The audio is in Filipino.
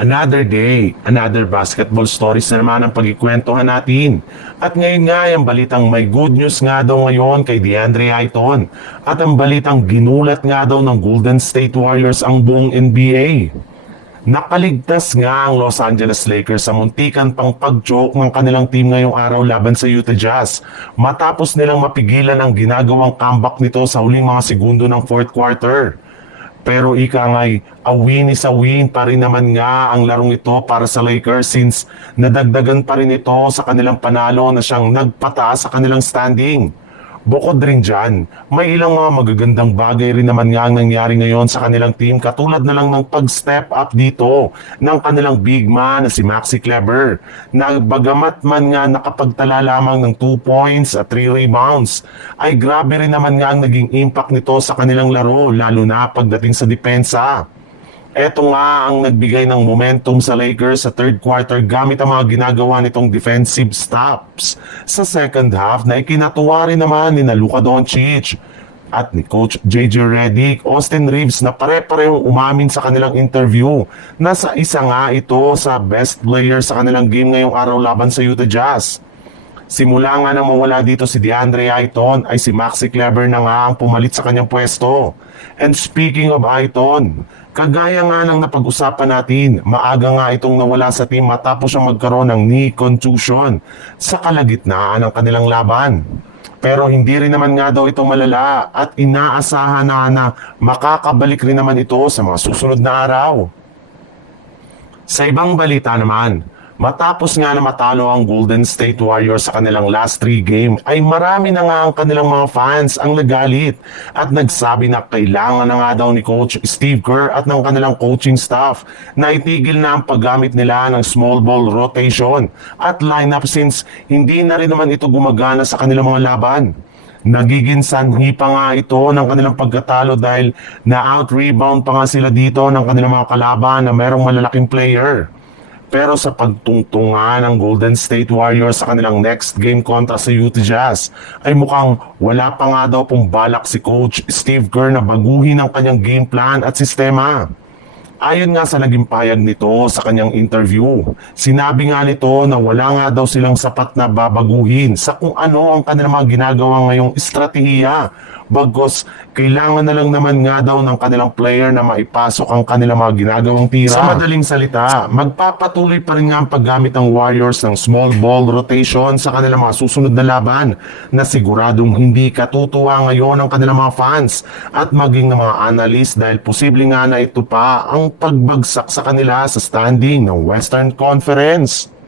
Another day, another basketball stories na naman ang pagkikwentuhan natin. At ngayon nga, ang balitang may good news nga daw ngayon kay DeAndre Ayton. At ang balitang ginulat nga daw ng Golden State Warriors ang buong NBA. Nakaligtas nga ang Los Angeles Lakers sa muntikan pang pag-choke ng kanilang team ngayong araw laban sa Utah Jazz matapos nilang mapigilan ang ginagawang comeback nito sa huling mga segundo ng fourth quarter. Pero ika nga'y a win is a win pa rin naman nga ang larong ito para sa Lakers since nadagdagan pa rin ito sa kanilang panalo na siyang nagpataas sa kanilang standing. Bukod rin dyan, may ilang mga magagandang bagay rin naman nga ang nangyari ngayon sa kanilang team katulad na lang ng pag-step up dito ng kanilang big man na si Maxi Kleber na bagamat man nga nakapagtala lamang ng 2 points at 3 rebounds ay grabe rin naman nga ang naging impact nito sa kanilang laro lalo na pagdating sa depensa. Eto nga ang nagbigay ng momentum sa Lakers sa third quarter gamit ang mga ginagawa nitong defensive stops sa second half na ikinatuwa rin naman ni Luka Doncic at ni Coach JJ Redick, Austin Reeves na pare-parehong umamin sa kanilang interview na sa isa nga ito sa best player sa kanilang game ngayong araw laban sa Utah Jazz. Simula nga nang mawala dito si DeAndre Ayton ay si Maxi Kleber na nga ang pumalit sa kanyang pwesto. And speaking of Ayton, kagaya nga ng napag-usapan natin, maaga nga itong nawala sa team matapos siyang magkaroon ng knee contusion sa kalagitnaan ng kanilang laban. Pero hindi rin naman nga daw ito malala at inaasahan na makakabalik rin naman ito sa mga susunod na araw. Sa ibang balita naman, matapos nga na matalo ang Golden State Warriors sa kanilang last 3 game ay marami na nga ang kanilang mga fans ang nagalit at nagsabi na kailangan na nga daw ni Coach Steve Kerr at ng kanilang coaching staff na itigil na ang paggamit nila ng small ball rotation at lineup since hindi na rin naman ito gumagana sa kanilang mga laban. Nagiging sanhi pa nga ito ng kanilang pagkatalo dahil na-out-rebound pa nga sila dito ng kanilang mga kalaban na merong malalaking player. Pero sa pagtungtungan ng Golden State Warriors sa kanilang next game kontra sa Utah Jazz ay mukhang wala pa nga daw pong balak si Coach Steve Kerr na baguhin ang kanyang game plan at sistema. Ayon nga sa naging payag nito sa kanyang interview, sinabi nga nito na wala nga daw silang sapat na babaguhin sa kung ano ang kanilang mga ginagawa ngayong estratehiya. Bagos, kailangan na lang naman nga daw ng kanilang player na maipasok ang kanilang mga ginagawang tira. Sa madaling salita, magpapatuloy pa rin nga ang paggamit ng Warriors ng small ball rotation sa kanilang mga susunod na laban na siguradong hindi katutuwa ngayon ang kanilang mga fans at maging ng mga analyst dahil posible nga na ito pa ang pagbagsak sa kanila sa standing ng Western Conference.